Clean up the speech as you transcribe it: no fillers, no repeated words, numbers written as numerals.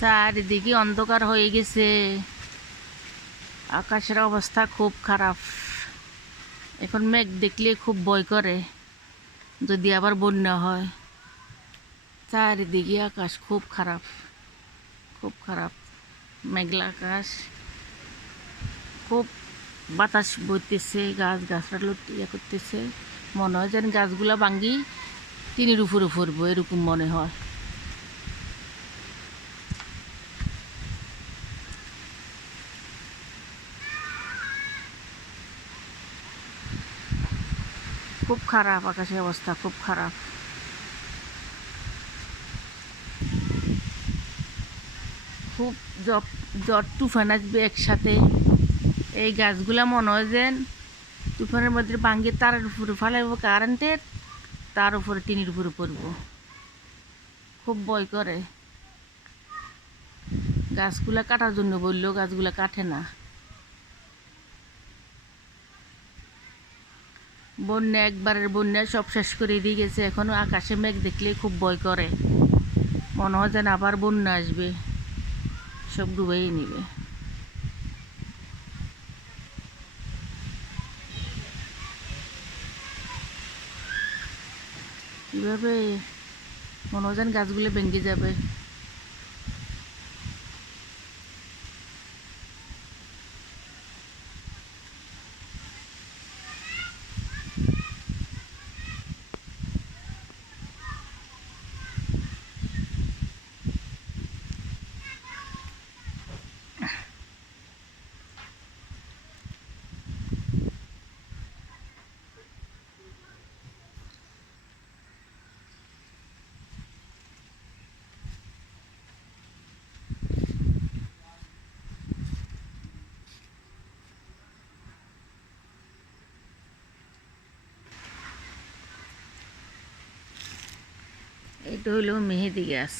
চারিদিকে অন্ধকার হয়ে গেছে, আকাশের অবস্থা খুব খারাপ। এখন মেঘ দেখলে খুব ভয় করে, যদি আবার বন্যা হয়। চারিদিকে আকাশ খুব খারাপ, খুব খারাপ, মেঘলা আকাশ, খুব বাতাস বইতেছে, গাছগাছরা ইয়ে করতেছে। মনে হয় যেন গাছগুলা ভাঙ্গি টিনের উপরে পড়বো, এরকম মনে হয়। খুব খারাপ, আকাশের অবস্থা খুব খারাপ। খুব ঝড় তুফান আসবে একসাথে। এই গাছগুলা মনে হয় যেন তুফানের মধ্যে ভাঙ্গি তারের উপরে ফালাইব কারেন্টের, তার উপরে টিনের উপরে পড়ব। খুব ভয় করে। গাছগুলা কাটার জন্য বললেও গাছগুলা কাটে না। বন্যা, একবারের বন্যা সব শেষ করে দিয়ে গেছে। এখনো আকাশে মেঘ দেখলে খুব ভয় করে, মনে হয় যেন আবার বন্যা আসবে, সব ডুবাই নিবে। কীভাবে মনে হয় যেন গাছগুলো ভেঙে যাবে। এটা হইল মেহেদি গাছ।